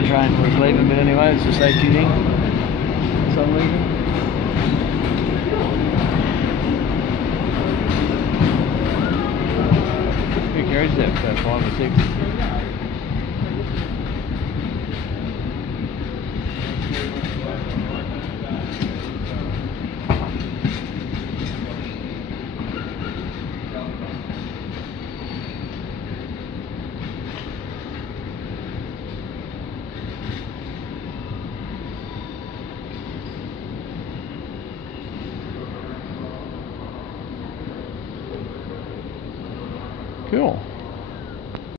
the train was leaving, but anyway, it's a safety thing for some reason. Who carries that? About 5 or 6? Cool.